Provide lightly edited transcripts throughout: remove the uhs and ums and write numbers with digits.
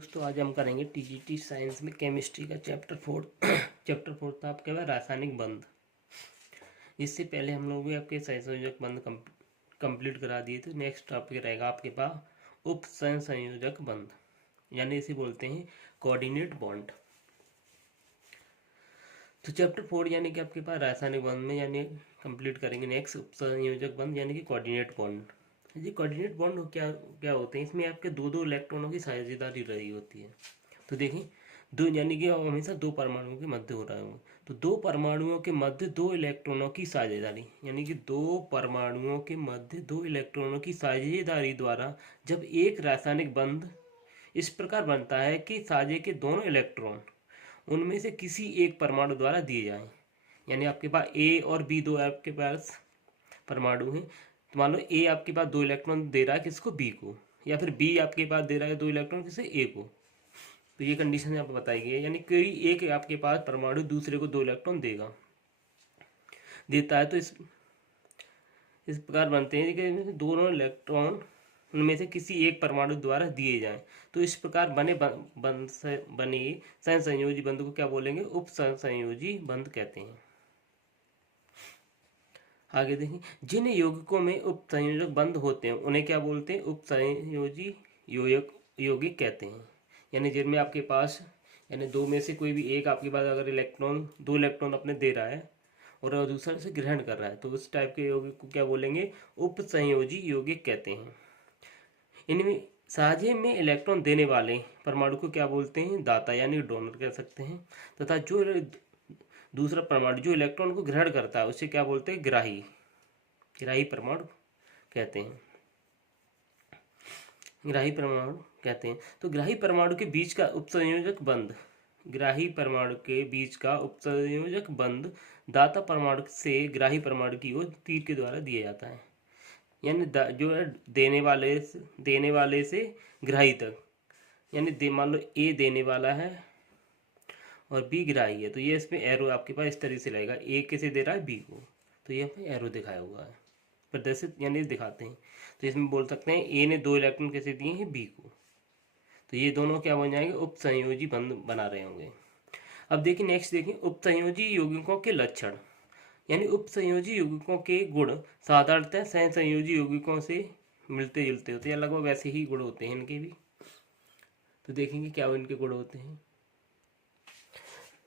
दोस्तों आज हम करेंगे टीजीटी साइंस में केमिस्ट्री का चैप्टर 4 चैप्टर 4 था आपके पास रासायनिक बंध। इससे पहले हम लोग भी आपके सहसंयोजक बंध कंप्लीट करा दिए थे। नेक्स्ट टॉपिक रहेगा आपके पास उप सहसंयोजक बंध, यानी इसे बोलते हैं कोऑर्डिनेट बॉन्ड। तो चैप्टर 4 यानी कि आपके पास रासायनिक बंध में यानी कंप्लीट करेंगे नेक्स्ट उप संयोजक बंध यानी कि कोऑर्डिनेट बॉन्ड। ये कोऑर्डिनेट बॉन्ड क्या क्या होते हैं? इसमें आपके दो दो इलेक्ट्रॉनों की साझेदारी रही होती है। तो देखें, दो यानी कि हमेशा दो परमाणुओं के मध्य हो रहा है। तो दो परमाणुओं के मध्य दो इलेक्ट्रॉनों की साझेदारी, यानी कि दो परमाणुओं के मध्य दो इलेक्ट्रॉनों की साझेदारी द्वारा जब एक रासायनिक बंध इस प्रकार बनता है कि साझे के दोनों इलेक्ट्रॉन उनमें से किसी एक परमाणु द्वारा दिए जाएं। यानी आपके पास ए और बी दो आपके पास परमाणु हैं। तो मान लो ए आपके पास दो इलेक्ट्रॉन दे रहा है किसको, बी को, या फिर बी आपके पास दे रहा है दो इलेक्ट्रॉन किसे, ए को। तो ये कंडीशन यहाँ पर बताई गई है, यानी कोई एक आपके पास परमाणु दूसरे को दो इलेक्ट्रॉन देता है। तो इस प्रकार बनते हैं कि दोनों इलेक्ट्रॉन उनमें से किसी एक परमाणु द्वारा दिए जाएं। तो इस प्रकार बने सहसंयोजी बंध को क्या बोलेंगे, उप सहसंयोजी बंध कहते हैं। आगे देखें, जिन यौगिकों में उप संयोजक बंध होते हैं उन्हें क्या बोलते हैं, उप संयोजी यौगिक कहते हैं। यानी जिनमें आपके पास यानी दो में से कोई भी एक आपके पास अगर दो इलेक्ट्रॉन अपने दे रहा है और दूसरा से ग्रहण कर रहा है, तो उस टाइप के यौगिक को क्या बोलेंगे, उप संयोजी यौगिक कहते हैं। इनमें साझे में इलेक्ट्रॉन देने वाले परमाणु को क्या बोलते हैं, दाता यानी डोनर कह सकते हैं। तथा जो दूसरा परमाणु जो इलेक्ट्रॉन को ग्रहण करता है उसे क्या बोलते हैं, ग्राही परमाणु कहते हैं। ग्राही परमाणु कहते हैं। तो ग्राही परमाणु के बीच का उपसंयोजक बंध, ग्राही परमाणु के बीच का उपसंयोजक बंध दाता परमाणु से ग्राही परमाणु की ओर तीर के द्वारा दिया जाता है। यानी जो है देने वाले से ग्राही तक, यानी मान लो ए देने वाला है और बी ग्राही है, तो ये इसमें एरो आपके पास इस तरह से रहेगा, ए किसे दे रहा है, बी को, तो ये हमें एरो दिखाया हुआ है, प्रदर्शित यानी दिखाते हैं। तो इसमें बोल सकते हैं ए ने दो इलेक्ट्रॉन कैसे दिए हैं, बी को, तो ये दोनों क्या बन जाएंगे, उप संयोजी बंध बना रहे होंगे। अब देखिए नेक्स्ट देखिए, उप संयोजी यौगिकों के लक्षण, यानी उप संयोजी यौगिकों के गुण साधारणतः सहसंयोजी यौगिकों से मिलते जुलते होते हैं, या लगभग वैसे ही गुण होते हैं इनके भी। तो देखेंगे क्या इनके गुण होते हैं।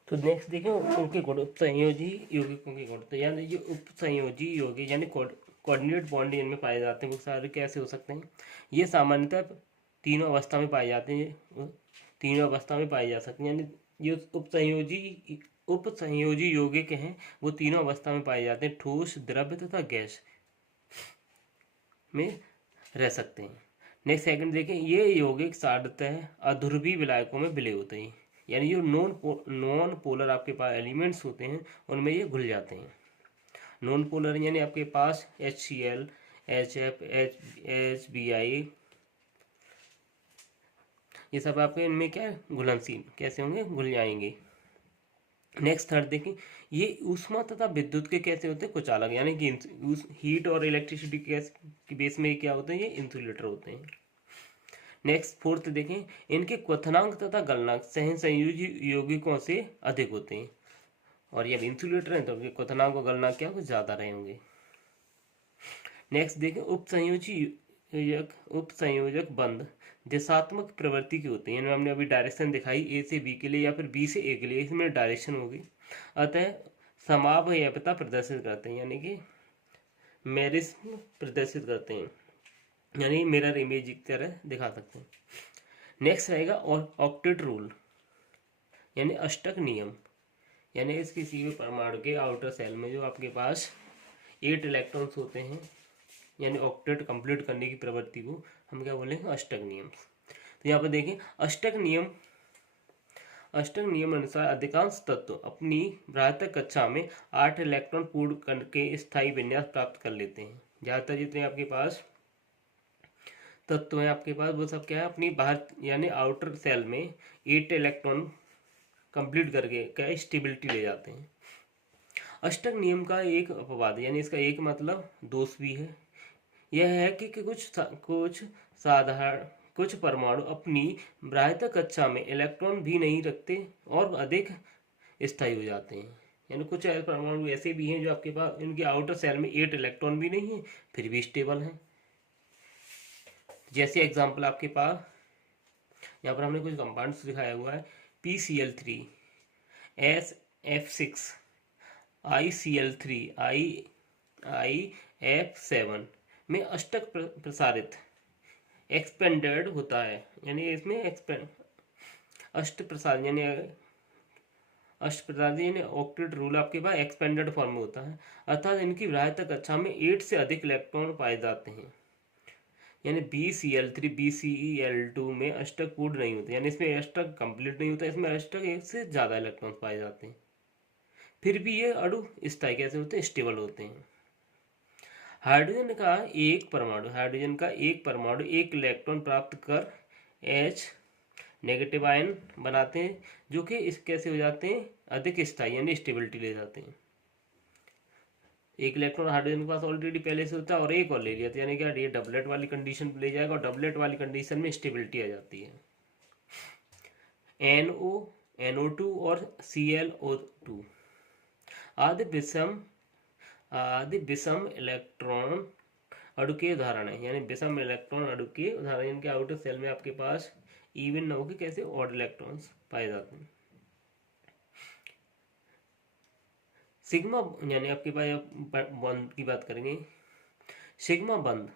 तो नेक्स्ट देखें उनके गुण, उप संयोजी यौगिकों के गुण। तो यानी ये उप संयोजी यौगिक यानी कोऑर्डिनेट बॉन्ड इनमें पाए जाते हैं, वो सारे कैसे हो सकते हैं, ये सामान्यतः तीनों अवस्था में पाए जाते हैं, तीनों अवस्था में पाए जा सकते हैं। यानी ये उप संयोजी यौगिक हैं वो तीनों अवस्था में पाए जाते हैं, ठोस, द्रव्य तथा गैस में रह सकते हैं। नेक्स्ट सेकंड देखें, ये यौगिक साधारणतः अध्रुवीय विलायकों में विलय होते हैं, यानी जो नॉन पोलर आपके पास एलिमेंट्स होते हैं उनमें ये घुल जाते हैं। नॉन पोलर यानी आपके पास HCl, HF, HBI, ये सब आपके इनमें क्या घुलनशील कैसे होंगे, घुल जाएंगे। नेक्स्ट थर्ड देखें, ये ऊष्मा तथा विद्युत के कैसे होते हैं, कुछ अलग, यानी कि हीट और इलेक्ट्रिसिटी के बेस में क्या होते हैं, ये इंसुलेटर होते हैं। नेक्स्ट फोर्थ देखें, इनके क्वथनांक तथा गलनांक सहसंयोजी यौगिकों से अधिक होते हैं, और ये इंसुलेटर हैं तो उनके क्वथनांक और गलनांक क्या कुछ ज़्यादा रहे होंगे। नेक्स्ट देखें, उप संयोजक बंध दिशात्मक प्रवृत्ति के होते हैं, हमने अभी डायरेक्शन दिखाई ए से बी के लिए या फिर बी से ए के लिए, इसमें डायरेक्शन होगी। अतः समावयवता प्रदर्शित करते हैं, यानी कि मेरिस्म प्रदर्शित करते हैं, यानी मिरर इमेज की तरह दिखा सकते हैं। नेक्स्ट रहेगा ऑक्टेट रूल, यानी अष्टक नियम, यानी इस किसी भी परमाणु के आउटर सेल में जो आपके पास 8 इलेक्ट्रॉन्स होते हैं, यानी ऑक्टेट कंप्लीट करने की प्रवृत्ति को हम क्या बोलेंगे, अष्टक नियम। तो यहाँ पर देखें, अष्टक नियम अनुसार अधिकांश तत्व अपनी भ्रातक कक्षा में 8 इलेक्ट्रॉन पूर्ण करके स्थायी विन्यास प्राप्त कर लेते हैं। ज़्यादातर जितने आपके पास तत्व हैं आपके पास वो सब क्या है, अपनी बाहर यानी आउटर सेल में 8 इलेक्ट्रॉन कंप्लीट करके क्या स्टेबिलिटी ले जाते हैं। अष्टक नियम का एक अपवाद यानी इसका एक मतलब दोष भी है, यह है कि कुछ कुछ परमाणु अपनी बाह्यतः कक्षा में इलेक्ट्रॉन भी नहीं रखते और अधिक स्थायी हो जाते हैं। यानी कुछ परमाणु ऐसे भी हैं जो आपके पास इनके आउटर सेल में 8 इलेक्ट्रॉन भी नहीं है फिर भी स्टेबल हैं। जैसे एग्जांपल आपके पास यहाँ पर हमने कुछ कंपाउंड्स दिखाया हुआ है, PCl3, SF6, ICl3, IF7 में अष्टक प्रसारित एक्सपेंडेड होता है। यानी इसमें अष्ट प्रसारित यानी अष्ट प्रसारित यानी ऑक्टेट रूल आपके पास एक्सपेंडेड फॉर्म में होता है, अर्थात इनकी बाह्यतः कक्षा में 8 से अधिक इलेक्ट्रॉन पाए जाते हैं। यानी BCl3, BCl2 में अष्टक पूर्ण नहीं होते, यानी इसमें अष्टक कंप्लीट नहीं होता, इसमें अष्टक एक से ज़्यादा इलेक्ट्रॉन पाए जाते हैं। फिर भी ये अणु स्थायी कैसे होते हैं, स्टेबल होते हैं। हाइड्रोजन का एक परमाणु एक इलेक्ट्रॉन प्राप्त कर H नेगेटिव आयन बनाते हैं, जो कि इस कैसे हो जाते हैं, अधिक स्थायी यानी स्टेबिलिटी ले जाते हैं। एक इलेक्ट्रॉन हाइड्रोजन के पास ऑलरेडी पहले से होता है और एक और ले लिया तो यानी क्या ये डबलेट वाली कंडीशन ले जाएगा और डबलेट वाली कंडीशन में स्टेबिलिटी आ जाती है। NO2 और ClO2 आदि विषम इलेक्ट्रॉन अणु के उदाहरण है। यानी विषम इलेक्ट्रॉन अणु के उदाहरण, इनके आउटर सेल में आपके पास इवन न होकर कैसे ऑड इलेक्ट्रॉन्स पाए जाते हैं। सिग्मा यानी आपके पास बंध की बात करेंगे, सिग्मा बंध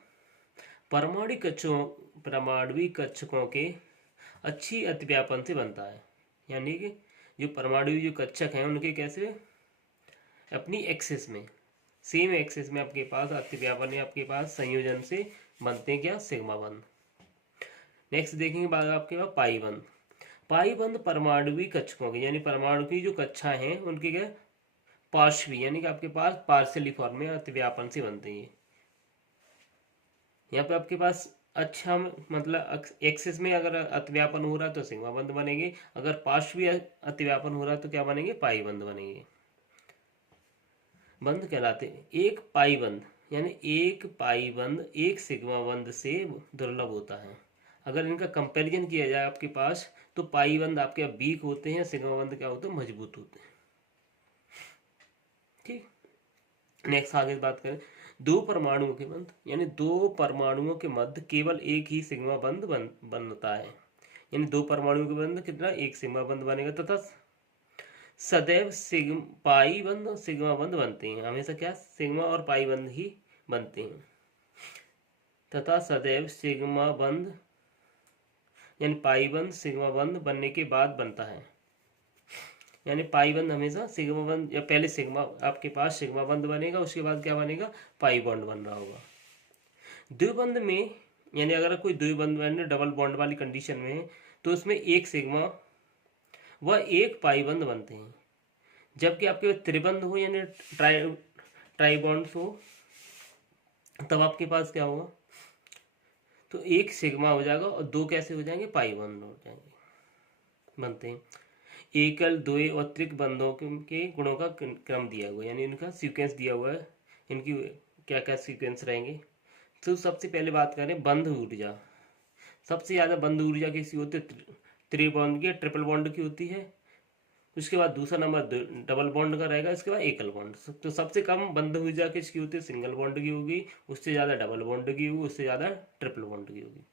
परमाणुविक कक्षकों के अच्छी अतिव्यापन से बनता है। यानी कि जो परमाणु जो कक्षक हैं उनके कैसे अपनी एक्सिस में सेम एक्सिस में आपके पास अतिव्यापन है, आपके पास संयोजन से बनते हैं क्या, सिग्मा बंध। नेक्स्ट देखेंगे बाद आपके पास पाई बंध। पाई बंध परमाणुविक कक्षकों के यानी परमाणु की जो कक्षा हैं उनके क्या पार्श्वी यानी कि आपके पास पार्शियली फॉर्म में अतिव्यापन से बनते हैं। यहाँ पे आपके पास अच्छा मतलब एक्सिस में अगर अतिव्यापन हो रहा है तो सिग्मा बंध बनेंगे, अगर पार्श्वी अतिव्यापन हो रहा है तो क्या बनेंगे, पाई बंध बनेंगे। बंध कहलाते एक पाई बंध यानी एक पाई बंध एक सिग्मा बंध से दुर्लभ होता है। अगर इनका कंपैरिजन किया जाए आपके पास तो पाई बंध आपके वीक होते हैं, सिग्मा बंध क्या होते हैं, मजबूत होते हैं। ठीक, नेक्स्ट आगे बात करें दो परमाणुओं के बंध, यानी दो परमाणुओं के मध्य केवल एक ही सिग्मा बंध बनता है। यानी दो परमाणुओं के बंध कितना, एक सिग्मा बंध बनेगा तथा सदैव पाई बंध और सिग्मा बंध बनते हैं। हमेशा क्या सिग्मा और पाई बंध ही बनते हैं तथा सदैव सिग्मा बंध यानी पाई बंध सिग्मा बंध बनने के बाद बनता है। यानी पाई बंध हमेशा सिग्मा बंध या पहले सिग्मा आपके पास सिग्मा बंध बनेगा, उसके बाद क्या बनेगा, पाई बॉन्ड बन रहा होगा। द्विबंध में यानी अगर कोई द्विबंध में डबल बॉन्ड वाली कंडीशन में है तो उसमें एक सिग्मा व एक पाई बंध बनते हैं। जबकि आपके त्रिबंध हो यानी ट्राई बॉन्ड हो तब आपके पास क्या होगा, तो एक सिग्मा हो जाएगा और दो कैसे हो जाएंगे, पाई बंध हो जाएंगे बनते हैं। एकल द्वय और त्रिक बंधों के गुणों का क्रम दिया हुआ है, यानी इनका सीक्वेंस दिया हुआ है, इनकी क्या क्या सीक्वेंस रहेंगे। तो सबसे पहले बात करें बंध ऊर्जा। सबसे ज़्यादा बंध ऊर्जा किसी होती है, त्रिबॉन्ड की ट्रिपल बॉन्ड की होती है। उसके बाद दूसरा नंबर डबल बॉन्ड का रहेगा, इसके बाद एकल बॉन्ड। तो सबसे कम बंध ऊर्जा किसकी होती है, सिंगल बॉन्ड की होगी, उससे ज़्यादा डबल बॉन्ड की होगी, उससे ज़्यादा ट्रिपल बॉन्ड की होगी।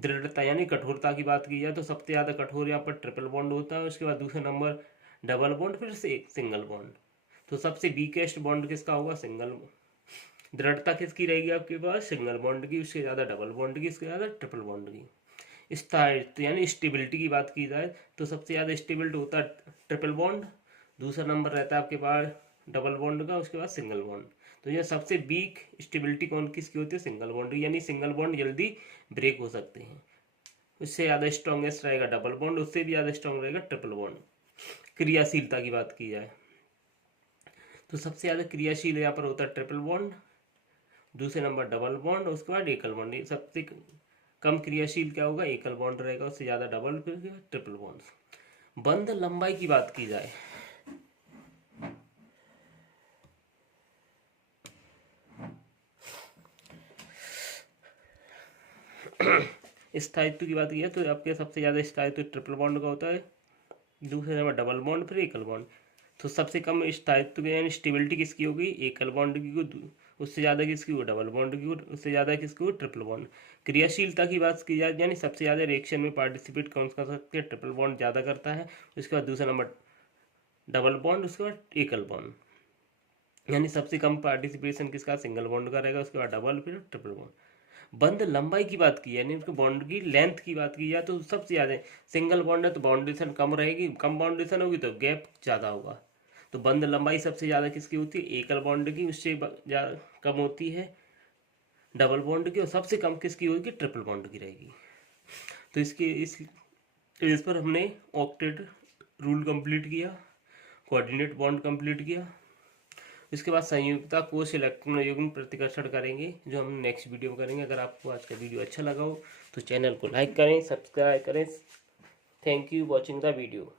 दृढ़ता यानी कठोरता की बात की जाए तो सबसे ज़्यादा कठोर यहाँ पर ट्रिपल बॉन्ड होता है, उसके बाद दूसरा नंबर डबल बॉन्ड, फिर से एक सिंगल बॉन्ड। तो सबसे वीकेस्ट बॉन्ड किसका होगा, सिंगल। दृढ़ता किसकी रहेगी आपके पास, सिंगल बॉन्ड की, उसके ज़्यादा डबल बॉन्ड की, उसके ज़्यादा ट्रिपल बॉन्ड की। स्थायित्व यानी स्टेबिलिटी की बात की जाए तो सबसे ज़्यादा स्टेबिलिटी होता है ट्रिपल बॉन्ड, दूसरा नंबर रहता है आपके पास डबल बॉन्ड का, उसके बाद सिंगल बॉन्ड। तो ये सबसे वीक स्टेबिलिटी कौन किसकी होती है, सिंगल बॉन्ड की, यानी सिंगल बॉन्ड जल्दी ब्रेक हो सकते हैं। उससे ज़्यादा स्ट्रॉन्गेस्ट रहेगा डबल बॉन्ड, उससे भी ज़्यादा स्ट्रॉन्ग रहेगा ट्रिपल बॉन्ड। क्रियाशीलता की बात की जाए तो सबसे ज़्यादा क्रियाशील यहाँ पर होता है ट्रिपल बॉन्ड, दूसरे नंबर डबल बॉन्ड, उसके बाद एकल बॉन्ड। सबसे कम क्रियाशील क्या होगा, एकल बॉन्ड रहेगा, उससे ज़्यादा डबल, फिर ट्रिपल बॉन्ड। बंध लंबाई की बात की जाए स्थायित्व की बात की है तो आपके सबसे ज़्यादा स्थायित्व ट्रिपल बॉन्ड का होता है, दूसरे नंबर डबल बॉन्ड, फिर एकल बॉन्ड। तो सबसे कम स्थायित्व यानी स्टेबिलिटी किसकी होगी, एकल बॉन्ड की को, उससे ज़्यादा किसकी हो, डबल बॉन्ड की, उससे ज़्यादा किसकी हो, ट्रिपल बॉन्ड। क्रियाशीलता की बात की जाए यानी सबसे ज़्यादा रिएक्शन में पार्टिसिपेट कौन कर सकते हैं, ट्रिपल बॉन्ड ज़्यादा करता है। उसके बाद दूसरा नंबर डबल बॉन्ड, उसके बाद एकल बॉन्ड। यानी सबसे कम पार्टिसिपेशन किसका, सिंगल बॉन्ड का रहेगा, उसके बाद डबल, फिर ट्रिपल बॉन्ड। बंध लंबाई की बात की यानी उसके बॉन्ड की लेंथ की बात की जाए तो सबसे ज़्यादा सिंगल बॉन्ड है तो बाउंडेशन कम रहेगी, कम बाउंडेशन होगी तो गैप ज़्यादा होगा। तो बंध लंबाई सबसे ज़्यादा किसकी होती है, एकल बॉन्ड की, उससे कम होती है डबल बॉन्ड की, और सबसे कम किसकी होगी, ट्रिपल बॉन्ड की रहेगी। तो इस पर हमने ऑक्टेट रूल कंप्लीट किया, कोऑर्डिनेट बॉन्ड कंप्लीट किया। इसके बाद संयुक्ता कोष इलेक्ट्रॉन युग्म प्रतिकर्षण करेंगे, जो हम नेक्स्ट वीडियो में करेंगे। अगर आपको आज का वीडियो अच्छा लगा हो तो चैनल को लाइक करें, सब्सक्राइब करें। Thank you watching the video.